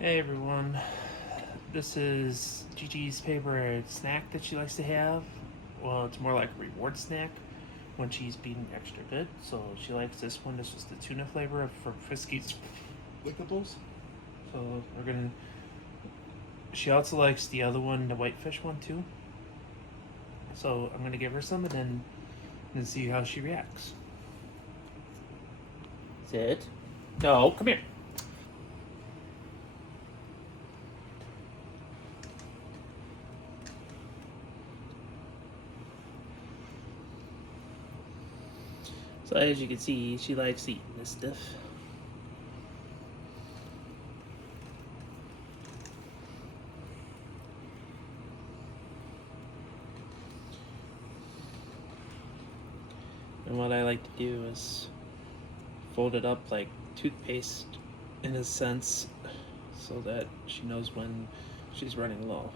Hey everyone, this is Gigi's favorite snack that she likes to have. Well, it's more like a reward snack when she's being extra good. So she likes this one. This is the tuna flavor from Friskies Lickables. So we're gonna. She also likes the other one, the whitefish one too. So I'm gonna give her some and see how she reacts. Sit. No, come here. So as you can see, she likes eating this stuff. And what I like to do is fold it up like toothpaste in a sense so that she knows when she's running low.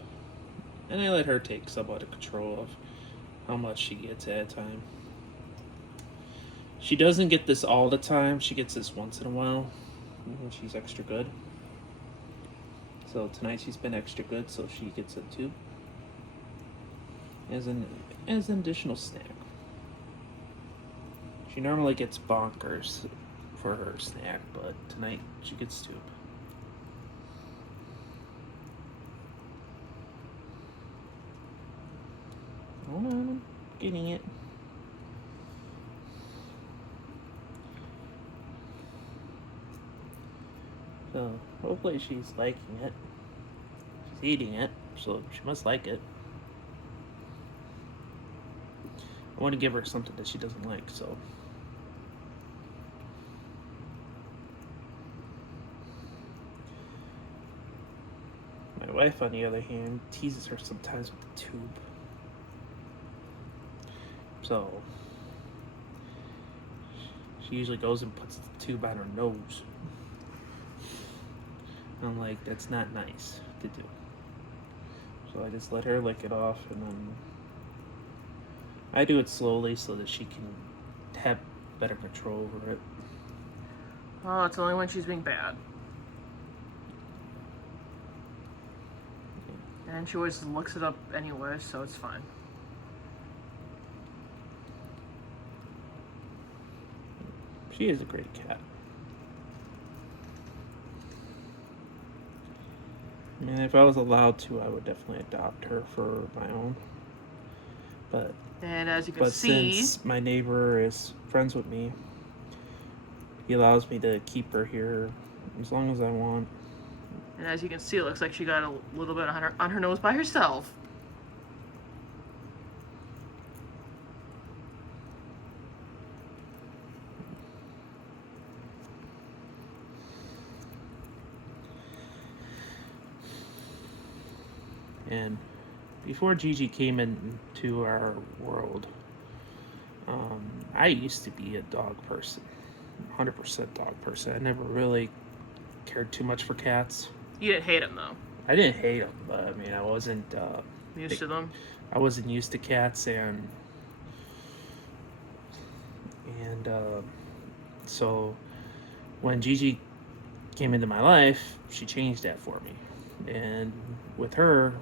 And I let her take somewhat of control of how much she gets at a time. She doesn't get this all the time, she gets this once in a while when she's extra good. So tonight she's been extra good, so she gets a tube as an additional snack. She normally gets bonkers for her snack, but tonight she gets tube. Hold on, I'm getting it. So hopefully she's liking it. She's eating it, so she must like it. I want to give her something that she doesn't like, so. My wife, on the other hand, teases her sometimes with the tube. So, she usually goes and puts the tube on her nose. And I'm like, that's not nice to do. So I just let her lick it off, and then I do it slowly so that she can have better control over it. Oh, it's only when she's being bad. And she always looks it up anyway, so it's fine. She is a great cat. I mean, if I was allowed to, I would definitely adopt her for my own. And as you can see, since my neighbor is friends with me, he allows me to keep her here as long as I want. And as you can see, it looks like she got a little bit on her nose by herself. And before Gigi came into our world, I used to be a dog person, 100% dog person. I never really cared too much for cats. You didn't hate him though. I didn't hate them, but I mean, I wasn't Used to them. I wasn't used to cats, and so when Gigi came into my life, she changed that for me. And with her,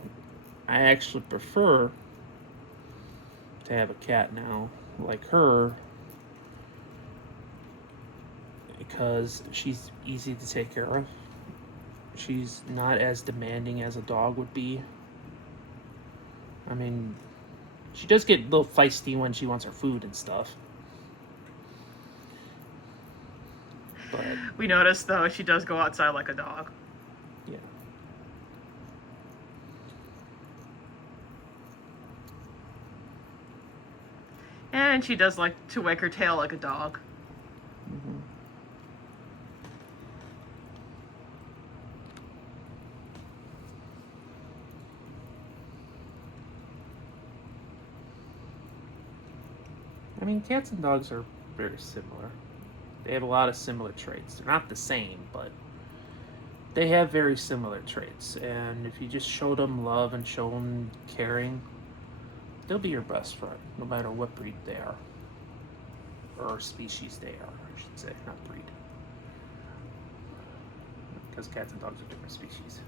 I actually prefer to have a cat now, like her, because she's easy to take care of. She's not as demanding as a dog would be. I mean, she does get a little feisty when she wants her food and stuff. But we noticed though she does go outside like a dog. Yeah. And she does like to wag her tail like a dog. Mm-hmm. I mean, cats and dogs are very similar. They have a lot of similar traits. They're not the same, but they have very similar traits. And if you just show them love and show them caring, they'll be your best friend, no matter what breed they are. Or species they are, I should say, not breed. because cats and dogs are different species.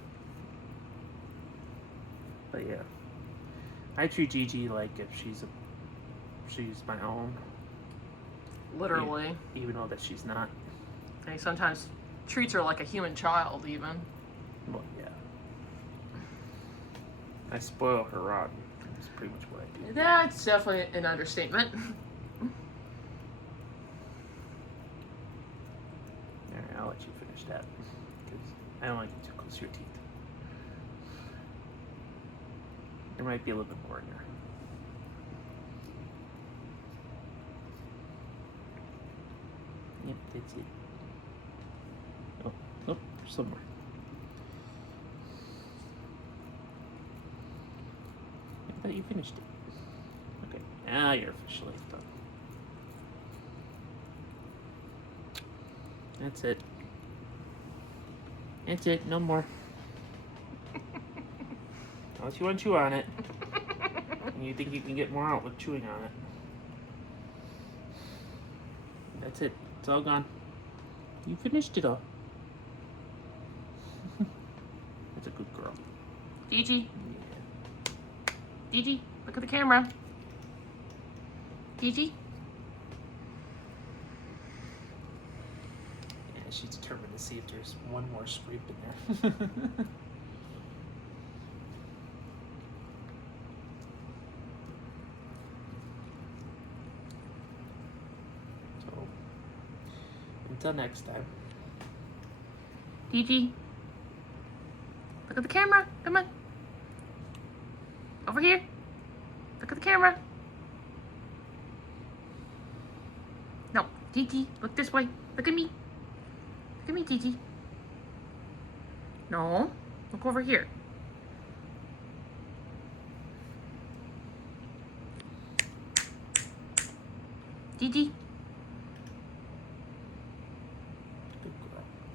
But yeah, I treat Gigi like if she's my own. Literally. Even though that she's not. And he sometimes treats her like a human child, even. Well, yeah. I spoil her rotten. That's pretty much what I do. That's definitely an understatement. Alright, I'll let you finish that. Because I don't like it too close to your teeth. There might be a little bit more in there. Yep, that's it. Oh, there's some more. I thought you finished it. Okay, now you're officially done. That's it. That's it, no more. Unless you want to chew on it. And you think you can get more out with chewing on it. That's it. It's all gone. You finished it all. That's a good girl. Gigi. Yeah. Gigi, look at the camera. Gigi. Yeah, she's determined to see if there's one more scrape in there. So, until next time. Gigi. Look at the camera. Come on. Over here. Look at the camera. No, Gigi, look this way. Look at me. Look at me, Gigi. No, look over here. Gigi.